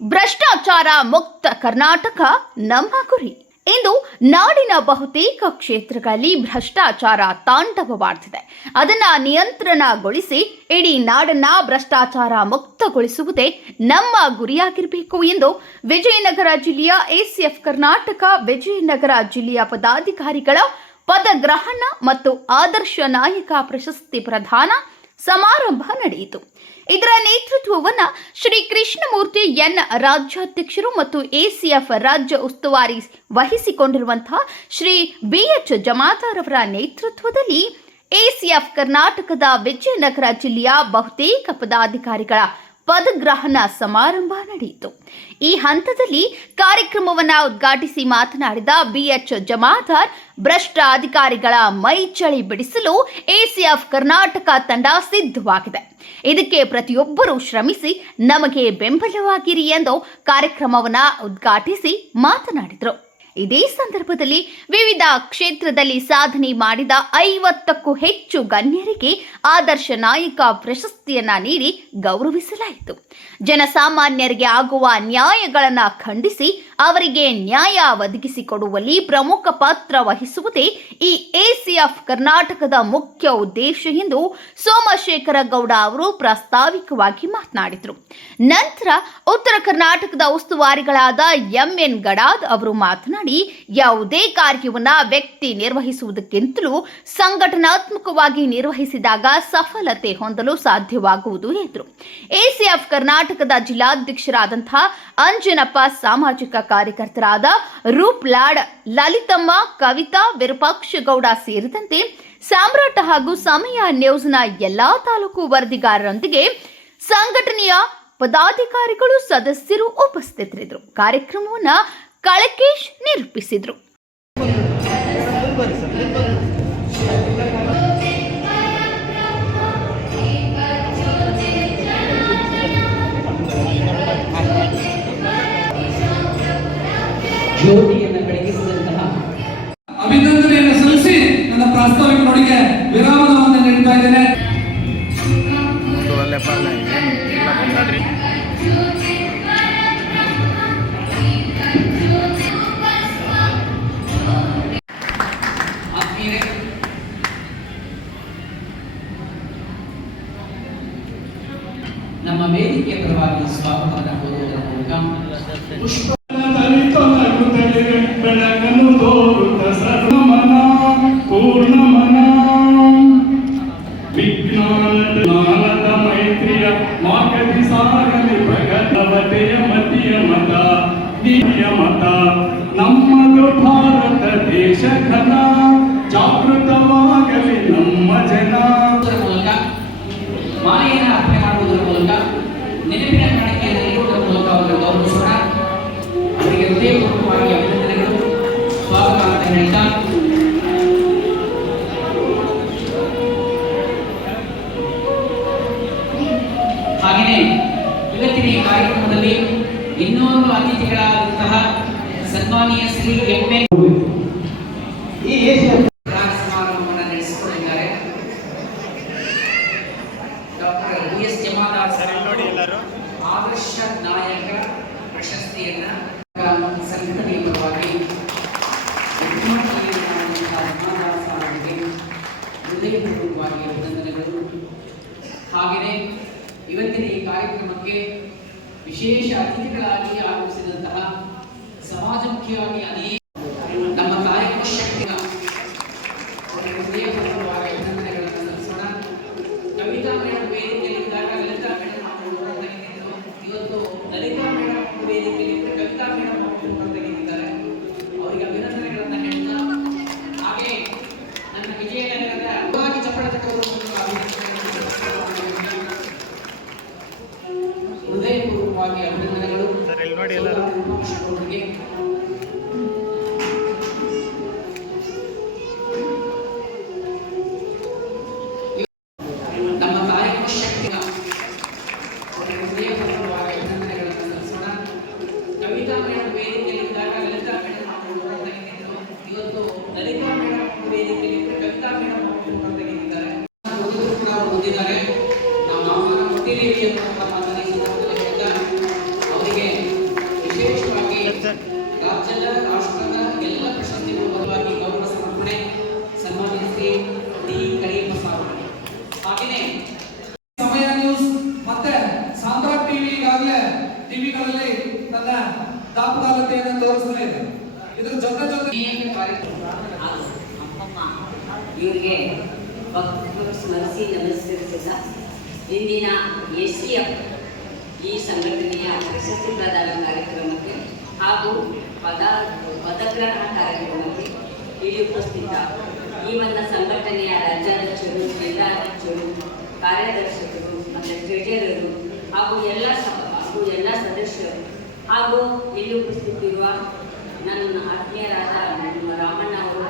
ಭ್ರಷ್ಟಾಚಾರ ಮುಕ್ತ ಕರ್ನಾಟಕ ನಮ್ಮ ಗುರಿ. ಇಂದು ನಾಡಿನ ಬಹುತೇಕ ಕ್ಷೇತ್ರಗಳಲ್ಲಿ ಭ್ರಷ್ಟಾಚಾರ ತಾಂಡವವಾಡ್ತಿದೆ ಅದನ್ನ ನಿಯಂತ್ರಣಗೊಳಿಸಿ ಇಡೀ ನಾಡನ್ನ ಭ್ರಷ್ಟಾಚಾರ ಮುಕ್ತಗೊಳಿಸುವುದೇ ನಮ್ಮ ಗುರಿಯಾಗಿರಬೇಕು ಎಂದು ವಿಜಯನಗರ ಜಿಲ್ಲೆಯ ಎಸಿಎಫ್ ಕರ್ನಾಟಕ, ವಿಜಯನಗರ ಜಿಲ್ಲೆಯ ಪದಾಧಿಕಾರಿಗಳ ಪದಗ್ರಹಣ ಮತ್ತು ಆದರ್ಶ ನಾಯಕ ಪ್ರಶಸ್ತಿ ಪ್ರದಾನ ಸಮಾರಂಭ ನಡೆಯಿತು. ಇದರ ನೇತೃತ್ವವನ್ನು ಶ್ರೀ ಕೃಷ್ಣಮೂರ್ತಿ ಎನ್. ರಾಜ್ಯಾಧ್ಯಕ್ಷರು ಮತ್ತು ಎಸಿಎಫ್ ರಾಜ್ಯ ಉಸ್ತುವಾರಿ ವಹಿಸಿಕೊಂಡಿರುವಂತಹ ಶ್ರೀ ಬಿಎಚ್ ಜಮಾದಾರ್ ಅವರ ನೇತೃತ್ವದಲ್ಲಿ ಎಸಿಎಫ್ ಕರ್ನಾಟಕದ ವಿಜಯನಗರ ಜಿಲ್ಲೆಯ ಬಹುತೇಕ ಪದಾಧಿಕಾರಿಗಳ ಪದಗ್ರಹಣ ಸಮಾರಂಭ ನಡೆಯಿತು. ಈ ಹಂತದಲ್ಲಿ ಕಾರ್ಯಕ್ರಮವನ್ನು ಉದ್ಘಾಟಿಸಿ ಮಾತನಾಡಿದ ಬಿಎಚ್ ಜಮಾದಾರ್ ಭ್ರಷ್ಟ ಅಧಿಕಾರಿಗಳ ಮೈ ಚಳಿ ಬಿಡಿಸಲು ಎಸಿಎಫ್ ಕರ್ನಾಟಕ ತಂಡ ಸಿದ್ಧವಾಗಿದೆ. ಇದಕ್ಕೆ ಪ್ರತಿಯೊಬ್ಬರೂ ಶ್ರಮಿಸಿ ನಮಗೆ ಬೆಂಬಲವಾಗಿರಿ ಎಂದು ಕಾರ್ಯಕ್ರಮವನ್ನು ಉದ್ಘಾಟಿಸಿ ಮಾತನಾಡಿದರು. ಇದೇ ಸಂದರ್ಭದಲ್ಲಿ ವಿವಿಧ ಕ್ಷೇತ್ರದಲ್ಲಿ ಸಾಧನೆ ಮಾಡಿದ ಐವತ್ತಕ್ಕೂ ಹೆಚ್ಚು ಗಣ್ಯರಿಗೆ ಆದರ್ಶ ನಾಯಕ ಪ್ರಶಸ್ತಿಯನ್ನ ನೀಡಿ ಗೌರವಿಸಲಾಯಿತು. ಜನಸಾಮಾನ್ಯರಿಗೆ ಆಗುವ ನ್ಯಾಯಗಳನ್ನ ಖಂಡಿಸಿ ಅವರಿಗೆ ನ್ಯಾಯ ಒದಗಿಸಿಕೊಡುವಲ್ಲಿ ಪ್ರಮುಖ ಪಾತ್ರ ವಹಿಸುವುದೇ ಈ ಎಸಿಎಫ್ ಕರ್ನಾಟಕದ ಮುಖ್ಯ ಉದ್ದೇಶ ಎಂದು ಸೋಮಶೇಖರ ಗೌಡ ಅವರು ಪ್ರಾಸ್ತಾವಿಕವಾಗಿ ಮಾತನಾಡಿದರು. ನಂತರ ಉತ್ತರ ಕರ್ನಾಟಕದ ಉಸ್ತುವಾರಿಗಳಾದ ಎಂಎನ್ ಗಡಾದ್ ಅವರು ಮಾತನಾಡಿ, ಯಾವುದೇ ಕಾರ್ಯವನ್ನ ವ್ಯಕ್ತಿ ನಿರ್ವಹಿಸುವುದಕ್ಕಿಂತಲೂ ಸಂಘಟನಾತ್ಮಕವಾಗಿ ನಿರ್ವಹಿಸಿದಾಗ ಸಫಲತೆ ಹೊಂದಲು ಸಾಧ್ಯವಾಗುವುದು ಎಂದರು. ಎಸಿಎಫ್ ಕರ್ನಾಟಕದ ಜಿಲ್ಲಾಧ್ಯಕ್ಷರಾದಂತಹ ಅಂಜನಪ್ಪ ಸಾಮಾಜಿಕ ಕಾರ್ಯಕರ್ತರಾದ ರೂಪ್ ಲಾಡ್, ಲಲಿತಮ್ಮ, ಕವಿತಾ ವಿರೂಪಾಕ್ಷಗೌಡ ಸೇರಿದಂತೆ ಸಾಮ್ರಾಟ ಹಾಗೂ ಸಮಯ ನ್ಯೂಸ್ನ ಎಲ್ಲಾ ತಾಲೂಕು ವರದಿಗಾರರೊಂದಿಗೆ ಸಂಘಟನೆಯ ಪದಾಧಿಕಾರಿಗಳು ಸದಸ್ಯರು ಉಪಸ್ಥಿತರಿದ್ದರು. ಕಾರ್ಯಕ್ರಮವನ್ನು ಕಳಕೇಶ್ ನಿರೂಪಿಸಿದರು. ನನ್ನ ಪ್ರಾಸ್ತಾವಿಕ ನುಡಿಗೆ ಅರ್ಪಣೆ ಮಾಡುವುದರ ಮೂಲಕ ನೆನಪಿನ ಕಾಣಿಕೆಯನ್ನು ನೀಡುವುದರ ಮೂಲಕ ಅವರನ್ನು ಗೌರವಿಸೋಣ. ಅವರಿಗೆ ಹೃದಯಪೂರ್ವಕವಾಗಿ ಅಭಿನಂದನೆಗಳು. ಸ್ವಾಗತ ಅಂತ ಹೇಳ್ತಾ. ಹಾಗೆಯೇ ಇವತ್ತಿನ ಈ ಕಾರ್ಯಕ್ರಮದಲ್ಲಿ ಇನ್ನೊಂದು ಅತಿಥಿಗಳಾದಂತಹ ಸನ್ಮಾನೀಯ ಶ್ರೀ ಎಂ ಎನ್ ರಾಜ ಸಮಾರಂಭವನ್ನು ನಡೆಸಿಕೊಂಡಿದ್ದಾರೆ doctor B S Jamadar sir ನೋಡಿ ಎಲ್ಲರೂ ಆದರ್ಶ ನಾಯಕ ಪ್ರಶಸ್ತಿಯನ್ನ ಸಂಘಟನೆಯ ಪರವಾಗಿ ವಿದ್ಯಾರ್ಥಿಗಳಾದಂತಹ ಜಮಾದಾರ್ ಸರ್ ಅವರಿಗೆ ಹೃದಯಪೂರ್ವಕವಾಗಿ ಅಭಿನಂದನೆಗಳು ಹಾಗೆಯೇ ಇವತ್ತಿನ ಈ ಕಾರ್ಯಕ್ರಮಕ್ಕೆ ವಿಶೇಷ ಅತಿಥಿಗಳಾಗಿ ಆಗಮಿಸಿದಂತಹ ಸಮಾಜಮುಖಿಯಾಗಿ ಅನೇಕ Gabriela. ದಾಪುಗಾಲತೆಯನ್ನು ತೋರಿಸ್ತಾ ಇದೆ ಇದ್ರ ಜೊತೆ ಜೊತೆ ಅಮ್ಮಮ್ಮ, ಇವರಿಗೆ ಭಕ್ತರು ಸ್ಮರಿಸಿ ನಮಸ್ಕರಿಸಿದ ಇಂದಿನ ಎ ಸಿ ಈ ಸಂಘಟನೆಯ ಪ್ರಶಸ್ತಿ ಪ್ರದಾನ ಕಾರ್ಯಕ್ರಮಕ್ಕೆ ಹಾಗೂ ಪದ, ಪದಗ್ರಹಣ ಕಾರ್ಯಕ್ರಮಕ್ಕೆ ಇಲ್ಲಿ ಉಪಸ್ಥಿತ ಈ ಒಂದು ಸಂಘಟನೆಯ ರಾಜ್ಯಾಧ್ಯಕ್ಷರು, ಜಿಲ್ಲಾಧ್ಯಕ್ಷರು, ಕಾರ್ಯದರ್ಶಕರು, ಮತ್ತು ಟ್ರೆಜರರು ಹಾಗೂ ಎಲ್ಲ ಹಾಗೂ ಎಲ್ಲ ಸದಸ್ಯರು ಹಾಗೂ ಇಲ್ಲಿ ಉಪಸ್ಥಿತಿರುವ ನನ್ನ ಆತ್ಮೀಯರಾದ ನಮ್ಮ ರಾಮಣ್ಣ ಅವರು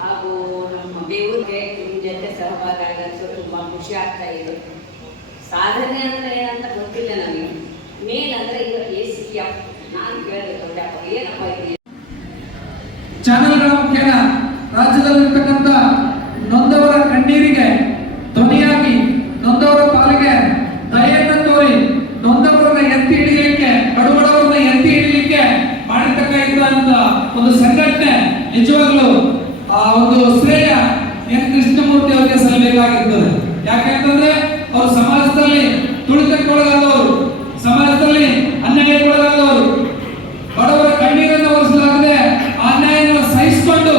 ಹಾಗೂ ನಮ್ಮ ಬೇವೂರಿಗೆ ನಿಮ್ಮ ಜೊತೆ ಸಹಭಾಗಿಯಾಗಂತೂ ತುಂಬ ಖುಷಿ ಆಗ್ತಾ ಇದೆ. ಸಾಧನೆ ಅಂದ್ರೆ ಏನಂತ ಗೊತ್ತಿಲ್ಲ ನನಗೆ ಮೇನ್ ಅಂದ್ರೆ ಈಗ ಎ ಸಿ ಎಫ್ ನಾನು ದೊಡ್ಡಪ್ಪ ಏನಪ್ಪ ಇದೆ? ಚಾನೆಲ್ಗಳ ಮುಖೇನ ರಾಜ್ಯದಲ್ಲಿರ್ತಕ್ಕಂಥ ನಿಜವಾಗ್ಲೂ ಆ ಒಂದು ಶ್ರೇಯ ಎನ್ ಕೃಷ್ಣಮೂರ್ತಿ ಅವರಿಗೆ ಸಲ್ಲಬೇಕಾಗಿರ್ತದೆ. ಯಾಕೆಂತಂದ್ರೆ ಅವರು ಸಮಾಜದಲ್ಲಿ ತುಳಿತಕ್ಕೊಳಗಾದವರು ಸಮಾಜದಲ್ಲಿ ಅನ್ಯಾಯಕ್ಕೊಳಗಾದವರು ಬಡವರ ಕಣ್ಣೀರನ್ನು ಒರೆಸಲಾಗದೆ ಆ ಅನ್ಯಾಯವನ್ನು ಸಹಿಸಿಕೊಂಡು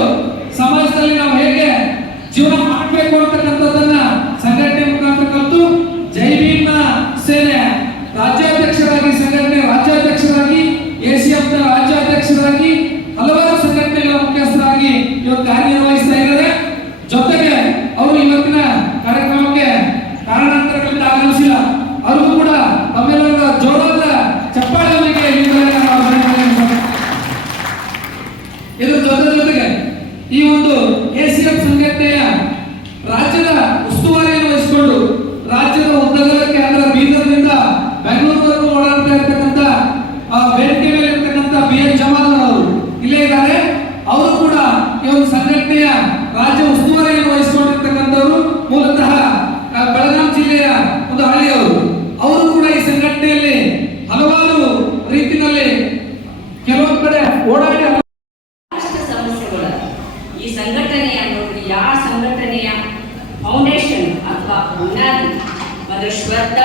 ಸಮಾಜದಲ್ಲಿ ನಾವು ಹೇಗೆ ಜೀವನ ಮಾಡಬೇಕು ಅಂತಕ್ಕಂಥದ್ದನ್ನ ಸಂಘಟನೆ ಮುಖಾಂತರ ಕಲಿತು ಜೈ ಭೀಮ್ ಸೇನೆ ರಾಜ್ಯಾಧ್ಯಕ್ಷರಾಗಿ ಸಂಘಟನೆ ರಾಜ್ಯಾಧ್ಯಕ್ಷರಾಗಿ ಎಸಿಎಫ್ನ ರಾಜ್ಯಾಧ್ಯಕ್ಷರಾಗಿ ಹಲವಾರು ಸಂಘಟನೆಗಳ ಮುಖ್ಯಸ್ಥರಾಗಿ ಇವತ್ತು ಕಾರ್ಯನಿರ್ವಹಿಸ್ತಾ ಇದ್ದಾರೆ ಜೊತೆಗೆ ಅವರು ಇವತ್ತಿನ ಕಾರ್ಯಕ್ರಮಕ್ಕೆ ಕಾರಣಾಂತರಗಳಿಂದ ಆಗಮಿಸಿಲ್ಲ ಅವ್ರಿಗೂ ಕೂಡ ತಮ್ಮೆಲ್ಲರ ಜೋರಾದ ಚಪ್ಪಾಳೆಯೊಂದಿಗೆ ಈ ವೇಳೆಗೆ ನಾವು ಅಭಿನಂದನೆಯನ್ನು ಇದ್ರ ಜೊತೆ ಜೊತೆಗೆ ಈ ಒಂದು ಎಸಿಎಫ್ ಸಂಘಟನೆಯ ರಾಜ್ಯದ ಉಸ್ತುವಾರಿಯನ್ನು ವಹಿಸಿಕೊಂಡು ರಾಜ್ಯದ ಉದ್ದಗಲಕ್ಕೆ ಅದರ ಬೀದರ್ನಿಂದ ಬೆಂಗಳೂರುವರೆಗೂ ಓಡಾಡ್ತಾ ಇರ್ತಕ್ಕಂಥ ಆ ವೇದಿಕೆ ಮೇಲೆ ಇರ್ತಕ್ಕಂಥ ಬಿ ಎನ್ ಜಮಾಲ್ ಅವರು ಇಲ್ಲೇ ಇದ್ದಾರೆ ಅವರು ಕೂಡ ಈ ಒಂದು ಸಂಘಟನೆಯ ರಾಜ್ಯ ಉಸ್ತುವಾರಿಯನ್ನು ವಹಿಸಿಕೊಂಡಿರ್ತಕ್ಕಂಥವರು ಮೂಲತಃ ಆ, ಬೆಳಗಾಂ ಜಿಲ್ಲೆಯ ಒಂದು ಹಳ್ಳಿಯವರು ಅವರು ಕೂಡ ಈ ಸಂಘಟನೆಯಲ್ಲಿ ಹಲವಾರು ರೀತಿಯಲ್ಲಿ ಕೆಲವೊಂದು ಕಡೆ ಓಡಾಡಿ ಸಾಕಷ್ಟು ಸಮಸ್ಯೆಗಳು ಈ ಸಂಘಟನೆಯ ನೋಡಿ ಯಾವ ಸಂಘಟನೆಯ ಫೌಂಡೇಶನ್ ಅಥವಾ ಬುನಾದಿ ಒಂದು ಶ್ರದ್ಧ,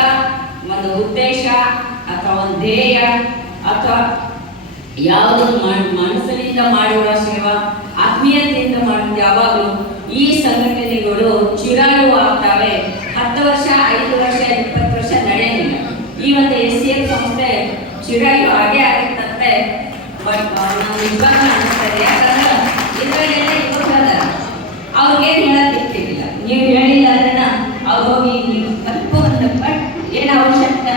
ಒಂದು ಉದ್ದೇಶ ಅಥವಾ ಒಂದು ಧ್ಯೇಯ ಅಥವಾ ಯಾವುದು ಮನ್- ಮನಸ್ಸಿನಿಂದ ಮಾಡುವ ಸೇವಾ, ಆತ್ಮೀಯತೆಯಿಂದ ಮಾಡುವ ಯಾವಾಗಲೂ ಈ ಸಂಘಟನೆಗಳು ಚಿರಾಯು ಆಗ್ತವೆ. ಹತ್ತು ವರ್ಷ, ಐದು ವರ್ಷ, ಇಪ್ಪತ್ತು ವರ್ಷ ನಡೆಯಲಿಲ್ಲ. ಈ ಒಂದು ಎಸ್ ಸಿ ಎಫ್ ಸಂಸ್ಥೆ ಚಿರಾಯು ಹಾಗೆ ಆಗುತ್ತಂತೆ ಬಟ್ ನಾವು ನಿಜವಾಗ್ಲೂ ಅನಿಸ್ತದೆ ಯಾಕಂದ್ರೆ ಅವ್ರಿಗೇನು ಹೇಳಕ್ ಇರ್ತಿರ್ಲಿಲ್ಲ ನೀವು ಹೇಳಿಲ್ಲ ಅಂದ್ರೆ ಅವ್ರು ಹೋಗಿ ನೀವು ಅಂತ ಬಟ್ ಏನು ಅವಶ್ಯಕತೆ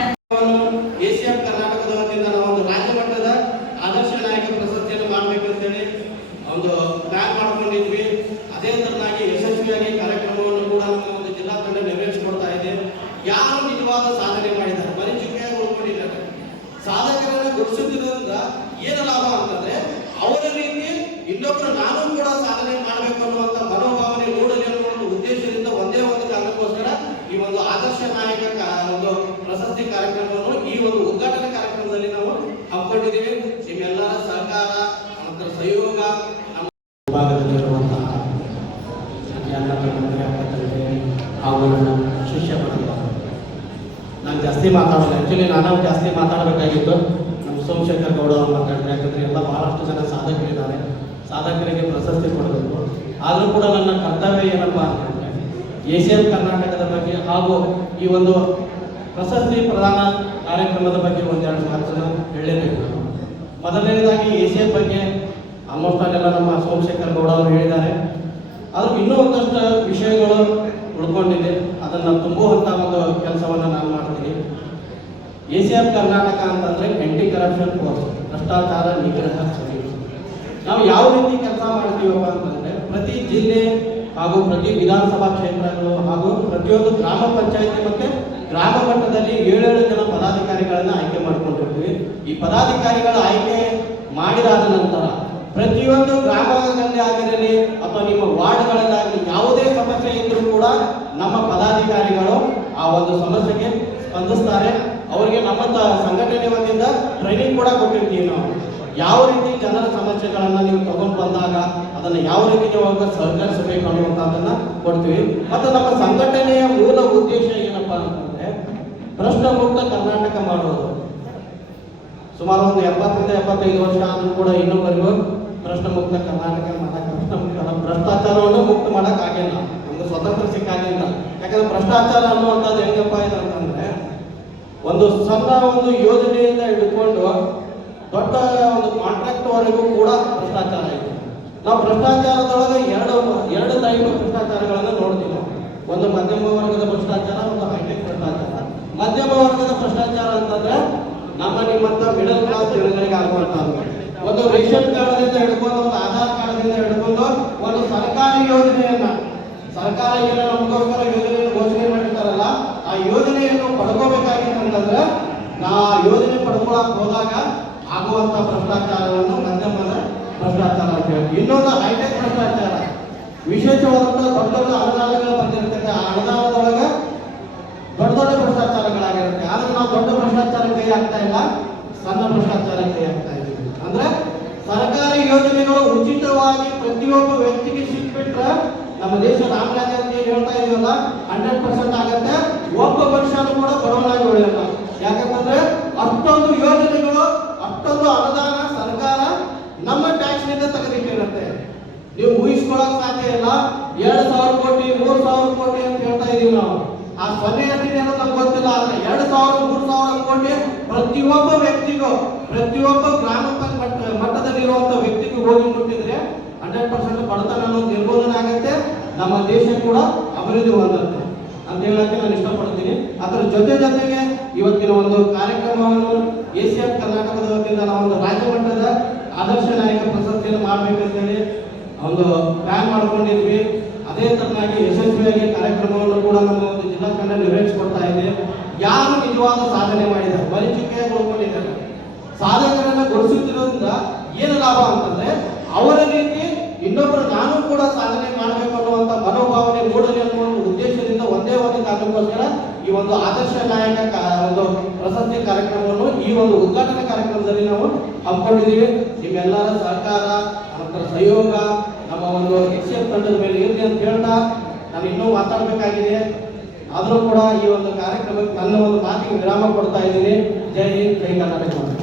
ಎಸಿಎಫ್ ಕರ್ನಾಟಕದ ನಾವು ಒಂದು ರಾಜ್ಯ ಮಟ್ಟದ ಆದರ್ಶ ನಾಯಕ ಪ್ರಶಸ್ತಿಯನ್ನು ಮಾಡಬೇಕಂತೇಳಿ ಒಂದು ಪ್ಲಾನ್ ಮಾಡ್ಕೊಂಡಿದ್ವಿ ಅದೇ ತರನಾಗಿ ಯಶಸ್ವಿಯಾಗಿ ಕಾರ್ಯಕ್ರಮವನ್ನು ಕೂಡ ನಮ್ಮ ಒಂದು ಜಿಲ್ಲಾ ತಂಡ ನೆರವೇರಿಸಿಕೊಡ್ತಾ ಇದೆ ಯಾರು ನಿಜವಾದ ಸಾಧನೆ ಮಾಡಿದ್ದಾರೆ ಬರೀ ಚಿಕ್ಕಾಗಿ ಉಳ್ಕೊಂಡಿದ್ದಾರೆ ಸಾಧಕರನ್ನು ಗುರುತಿಸುವುದರಿಂದ ಏನು ಲಾಭ ಅಂತಂದ್ರೆ ಅವರ ರೀತಿ ಇನ್ನೊಬ್ಬರು ನಾನು ಕೂಡ ಸಾಧನೆ ಮಾಡಬೇಕು ಅನ್ನುವಂಥ ಮನೋಭಾವನೆ ಮೂಡಲಿ ಅನ್ನೋ ಒಂದು ಉದ್ದೇಶದಿಂದ ಒಂದೇ ಒಂದು ಕಾರಣಕ್ಕೋಸ್ಕರ ಈ ಒಂದು ಆದರ್ಶ ನಾಯಕ ಕಾ- ಒಂದು ಪ್ರಶಸ್ತಿ ಕಾರ್ಯಕ್ರಮವನ್ನು ಈ ಒಂದು ಉದ್ಘಾಟನಾ ಕಾರ್ಯಕ್ರಮದಲ್ಲಿ ನಾವು ಹಮ್ಮಿಕೊಂಡಿದ್ದೀವಿ ನಿಮ್ಮೆಲ್ಲರ ಸಹಕಾರ ಮತ್ತು ಸಹಯೋಗ ಅಕ್ಕ ತಂದೆ ಹಾಗೂ ಶಿಷ್ಯ ಮಾಡಿದ್ದಾರೆ ನಾನು ಜಾಸ್ತಿ ಮಾತಾಡೋದು ಆ್ಯಕ್ಚುಲಿ ನಾನು ಜಾಸ್ತಿ ಮಾತಾಡಬೇಕಾಗಿತ್ತು ನಮ್ಮ ಸೋಮಶೇಖರ್ ಗೌಡ ಅವರು ಮಾತಾಡಿದ್ರೆ ಯಾಕಂದರೆ ಎಲ್ಲ ಬಹಳಷ್ಟು ಜನ ಸಾಧಕರಿದ್ದಾರೆ ಸಾಧಕರಿಗೆ ಪ್ರಶಸ್ತಿ ಕೊಡಬೇಕು ಆದರೂ ಕೂಡ ನನ್ನ ಕರ್ತವ್ಯ ಏನಪ್ಪ ಅಂತಂದರೆ ಏಷ್ಯನ್ ಕರ್ನಾಟಕದ ಬಗ್ಗೆ ಹಾಗೂ ಈ ಒಂದು ಪ್ರಶಸ್ತಿ ಪ್ರದಾನ ಕಾರ್ಯಕ್ರಮದ ಬಗ್ಗೆ ಒಂದೆರಡು ಮಾತನ್ನು ಹೇಳಲೇಬೇಕು. ಮೊದಲನೇದಾಗಿ ಏಷ್ಯನ್ ಬಗ್ಗೆ ಆಲ್ಮೋಸ್ಟ್ ಅಲ್ಲೆಲ್ಲ ನಮ್ಮ ಸೋಮಶೇಖರ್ ಗೌಡ ಅವರು ಹೇಳಿದ್ದಾರೆ. ಆದ್ರೂ ಇನ್ನೂ ಒಂದಷ್ಟು ವಿಷಯಗಳು ಉಳ್ಕೊಂಡಿದೆ. ಅದನ್ನು ತುಂಬುವಂಥ ಒಂದು ಕೆಲಸವನ್ನು ನಾನು ಮಾಡ್ತೀನಿ. ಎ ಸಿ ಎಫ್ ಕರ್ನಾಟಕ ಅಂತಂದರೆ ಎಂಟಿ ಕರಪ್ಷನ್ ಫೋರ್ಸ್ ಭ್ರಷ್ಟಾಚಾರ ನಿಗ್ರಹ ಸಮಿತಿ. ನಾವು ಯಾವ ರೀತಿ ಕೆಲಸ ಮಾಡ್ತೀವಪ್ಪ ಅಂತಂದರೆ ಪ್ರತಿ ಜಿಲ್ಲೆ ಹಾಗೂ ಪ್ರತಿ ವಿಧಾನಸಭಾ ಕ್ಷೇತ್ರಗಳು ಹಾಗೂ ಪ್ರತಿಯೊಂದು ಗ್ರಾಮ ಪಂಚಾಯತಿ ಮತ್ತು ಗ್ರಾಮ ಮಟ್ಟದಲ್ಲಿ ಏಳೇಳು ಜನ ಪದಾಧಿಕಾರಿಗಳನ್ನು ಆಯ್ಕೆ ಮಾಡಿಕೊಂಡಿರ್ತೀವಿ. ಈ ಪದಾಧಿಕಾರಿಗಳ ಆಯ್ಕೆ ಮಾಡಿದಾದ ನಂತರ ಪ್ರತಿಯೊಂದು ಗ್ರಾಮದಲ್ಲಿ ಆಗಿರಲಿ ಅಥವಾ ನಿಮ್ಮ ವಾರ್ಡ್ಗಳಲ್ಲಾಗಲಿ ಯಾವುದೇ ಸಮಸ್ಯೆ ಇದ್ರೂ ಕೂಡ ನಮ್ಮ ಪದಾಧಿಕಾರಿಗಳು ಆ ಒಂದು ಸಮಸ್ಯೆಗೆ ಸ್ಪಂದಿಸ್ತಾರೆ. ಅವರಿಗೆ ನಮ್ಮ ಸಂಘಟನೆ ವತಿಯಿಂದ ಟ್ರೈನಿಂಗ್ ಕೂಡ ಕೊಟ್ಟಿರ್ತೀವಿ ನಾವು. ಯಾವ ರೀತಿ ಜನರ ಸಮಸ್ಯೆಗಳನ್ನ ನೀವು ತಗೊಂಡು ಬಂದಾಗ ಅದನ್ನ ಯಾವ ರೀತಿ ನೀವು ಸಹಕರಿಸಬೇಕು ಅನ್ನುವಂಥದ್ದನ್ನ ಕೊಡ್ತೀವಿ. ಮತ್ತು ನಮ್ಮ ಸಂಘಟನೆಯ ಮೂಲ ಉದ್ದೇಶ ಏನಪ್ಪ ಅಂತಂದ್ರೆ ಭ್ರಷ್ಟ ಮುಕ್ತ ಕರ್ನಾಟಕ ಮಾಡೋದು ಸುಮಾರು ಒಂದು ಎಪ್ಪತ್ತರಿಂದ ಎಪ್ಪತ್ತೈದು ವರ್ಷ ಆದ್ರೂ ಕೂಡ ಇನ್ನೂವರೆಗೂ ಭ್ರಷ್ಟ ಮುಕ್ತ ಕರ್ನಾಟಕ ಮಾಡಕ್ ಭ್ರಷ್ಟ ಮುಕ್ತ ಭ್ರಷ್ಟಾಚಾರವನ್ನು ಮುಕ್ತ ಮಾಡಕ್ ಆಗಿಲ್ಲ. ನಮ್ಗೆ ಸ್ವತಂತ್ರ ಸಿಕ್ಕಾಗಿಲ್ಲ. ಯಾಕಂದ್ರೆ ಭ್ರಷ್ಟಾಚಾರ ಅನ್ನುವಂಥದ್ದು ಹೆಂಗಪ್ಪ ಇದೆ ಅಂತಂದ್ರೆ, ಒಂದು ಸಣ್ಣ ಒಂದು ಯೋಜನೆಯಿಂದ ಹಿಡ್ಕೊಂಡು ದೊಡ್ಡ ಒಂದು ಕಾಂಟ್ರಾಕ್ಟ್ ವರೆಗೂ ಕೂಡ ಭ್ರಷ್ಟಾಚಾರ ಇದೆ. ನಾವು ಭ್ರಷ್ಟಾಚಾರದೊಳಗೆ ಎರಡು ಎರಡು ಟೈಪ್ ಭ್ರಷ್ಟಾಚಾರಗಳನ್ನು ನೋಡ್ತೀವಿ. ಒಂದು ಮಧ್ಯಮ ವರ್ಗದ ಭ್ರಷ್ಟಾಚಾರ, ಒಂದು ಹೈಟೆಕ್ ಭ್ರಷ್ಟಾಚಾರ. ಮಧ್ಯಮ ವರ್ಗದ ಭ್ರಷ್ಟಾಚಾರ ಅಂತಂದ್ರೆ ನಮ್ಮ ನಿಮ್ಮಂತ ಮಿಡಲ್ ಕ್ಲಾಸ್ ಜನಗಳಿಗೆ ಆಗುವಂತಹದ್ದು ಒಂದು ರೇಷನ್ ಕಾರ್ಡ್ದಿಂದ ಹಿಡ್ಕೊಂಡು ಒಂದು ಆಧಾರ್ ಕಾರ್ಡ್ದಿಂದ ಹಿಡ್ಕೊಂಡು ಒಂದು ಸರ್ಕಾರಿ ಯೋಜನೆಯನ್ನ, ಸರ್ಕಾರ ಏನು ನಮಗೋಸ್ಕರ ಯೋಜನೆ ಘೋಷಣೆ ಮಾಡಿರ್ತಾರಲ್ಲ, ಆ ಯೋಜನೆಯನ್ನು ಪಡ್ಕೋಬೇಕಾಗಿತ್ತು ಅಂತಂದ್ರೆ ನಾ ಯೋಜನೆ ಪಡ್ಕೊಳಕ್ ಹೋದಾಗ ಆಗುವಂತ ಭ್ರಷ್ಟಾಚಾರವನ್ನು ಮಧ್ಯಮದ ಭ್ರಷ್ಟಾಚಾರ ಅಂತ ಹೇಳಿ ಇನ್ನೊಂದು ಹೈಟೆಕ್ ಭ್ರಷ್ಟಾಚಾರ. ವಿಶೇಷವಾದಂತ ದೊಡ್ಡ ದೊಡ್ಡ ಅನುದಾನಗಳು ಬಂದಿರ್ತದೆ ಆ ಅನುದಾನದೊಳಗ ದೊಡ್ಡ ದೊಡ್ಡ ಭ್ರಷ್ಟಾಚಾರಗಳಾಗಿರುತ್ತೆ. ಆದ್ರೆ ನಾವು ದೊಡ್ಡ ಭ್ರಷ್ಟಾಚಾರ ಕೈ ಆಗ್ತಾ ಇಲ್ಲ, ಸಣ್ಣ ಭ್ರಷ್ಟಾಚಾರ ಕೈ ಆಗ್ತಾ ಯೋಜನೆಗಳು ಉಚಿತವಾಗಿ ಪ್ರತಿಯೊಬ್ಬ ವ್ಯಕ್ತಿಗೆ ಸಿಕ್ಬಿಟ್ರೆ ನಮ್ಮ ದೇಶ ರಾಮರಾಜ್ಯ ಅಂತ ಏನ್ ಹೇಳ್ತಾ ಇದೀವಲ್ಲ ಹಂಡ್ರೆಡ್ ಪರ್ಸೆಂಟ್ ಆಗತ್ತೆ. ಒಬ್ಬ ಮನುಷ್ಯನು ಕೂಡ ಬಡವನಾಗಿ ಉಳಿಯಲ್ಲ. ಯಾಕಂತಂದ್ರೆ ಅಷ್ಟೊಂದು ಯೋಜನೆಗಳು, ಅಷ್ಟೊಂದು ಅನುದಾನ ಸರ್ಕಾರ ನಮ್ಮ ಟ್ಯಾಕ್ಸ್ನಿಂದ ತೆಗೆದಿಟ್ಟಿರುತ್ತೆ. ನೀವು ಊಹಿಸ್ಕೊಳಕ್ ಸಾಧ್ಯ ಇಲ್ಲ. ಎರಡ್ ಸಾವಿರ ಕೋಟಿ, ಮೂರ್ ಸಾವಿರ ಕೋಟಿ ಅಂತ ಹೇಳ್ತಾ ಇದೀವಿ ನಾವು. ಆ ಸೊನ್ನೆ ಏನೋ ನಮ್ಗೆ ಗೊತ್ತಿಲ್ಲ, ಆದ್ರೆ ಎರಡ್ ಸಾವಿರ, ಮೂರ್ ಸಾವಿರ ಕೋಟಿ ಪ್ರತಿಯೊಬ್ಬ ವ್ಯಕ್ತಿಗೂ, ಪ್ರತಿಯೊಬ್ಬ ಗ್ರಾಮ ಮಟ್ಟ ಮಟ್ಟದಲ್ಲಿರುವಂತ ವ್ಯಕ್ತಿಗೆ ಹೋಗಿ ಮುಟ್ಟಿದ್ರೆ ಹಂಡ್ರೆಡ್ ಪರ್ಸೆಂಟ್ ಬಡತನ ಅನ್ನೋದು ನಿರ್ಮೂಲನೆ ನಮ್ಮ ದೇಶ ಕೂಡ ಅಭಿವೃದ್ಧಿ ಹೊಂದುತ್ತೆ. ಅಂತ ಹೇಳಕ್ಕೆ ನಾನು ಇಷ್ಟಪಡ್ತೀನಿ. ಅದರ ಜೊತೆ ಜೊತೆಗೆ ಇವತ್ತಿನ ಒಂದು ಕಾರ್ಯಕ್ರಮವನ್ನು ಏಷ್ಯಾ ಕರ್ನಾಟಕದ ವತಿಯಿಂದ ನಾವು ಒಂದು ರಾಜ್ಯ ಮಟ್ಟದ ಆದರ್ಶ ನಾಯಕ ಪ್ರಶಸ್ತಿಯನ್ನು ಮಾಡ್ಬೇಕಂತೇಳಿ ಒಂದು ಪ್ಲಾನ್ ಮಾಡ್ಕೊಂಡಿದ್ವಿ. ಅದೇ ತರನಾಗಿ ಯಶಸ್ವಿಯಾಗಿ ಕಾರ್ಯಕ್ರಮವನ್ನು ಕೂಡ ನಮ್ಮ ಒಂದು ಜಿಲ್ಲಾ ತಂಡ ನಿರ್ವಹಿಸಿಕೊಡ್ತಾ ಇದೆ. ಯಾರು ನಿಜವಾದ ಸಾಧನೆ ಮಾಡಿದ್ದಾರೆ? ಬಲಿಚಿಕೆಯಾಗಿ ಉಳ್ಕೊಂಡಿದ್ದಾರೆ. ಸಾಧಕರನ್ನ ಗೊಳಿಸುತ್ತಿರೋದ್ರಿಂದ ಏನು ಲಾಭ ಅಂತಂದ್ರೆ ಅವರ ರೀತಿ ಇನ್ನೊಬ್ಬರು ನಾನು ಕೂಡ ಸಾಧನೆ ಮಾಡಬೇಕು ಅನ್ನುವಂತ ಮನೋಭಾವನೆ ಮೂಡಲಿ ಅನ್ನುವ ಒಂದು ಉದ್ದೇಶದಿಂದ ಒಂದೇ ಒಂದು ಕಾರಣಕ್ಕೋಸ್ಕರ ಈ ಒಂದು ಆದರ್ಶ ನಾಯಕ ಒಂದು ಪ್ರಶಸ್ತಿ ಕಾರ್ಯಕ್ರಮವನ್ನು ಈ ಒಂದು ಉದ್ಘಾಟನಾ ಕಾರ್ಯಕ್ರಮದಲ್ಲಿ ನಾವು ಹಮ್ಮಿಕೊಂಡಿದ್ದೀವಿ. ನಿಮ್ಮೆಲ್ಲರ ಸಹಕಾರ ನಮ್ಮ ಸಹಯೋಗ, ನಮ್ಮ ಒಂದು ಎಚ್ ತಂಡದ ಮೇಲೆ ಇರಲಿ ಅಂತ ಹೇಳ್ತಾ ನಾನು ಇನ್ನೂ ಮಾತಾಡಬೇಕಾಗಿದೆ. ಆದರೂ ಕೂಡ ಈ ಒಂದು ಕಾರ್ಯಕ್ರಮಕ್ಕೆ ನನ್ನ ಒಂದು ಮಾತಿಗೆ ವಿರಾಮ ಕೊಡ್ತಾ ಇದ್ದೀನಿ. ಜೈ ಹಿಂದ್, ಜೈ ಕರ್ನಾಟಕ.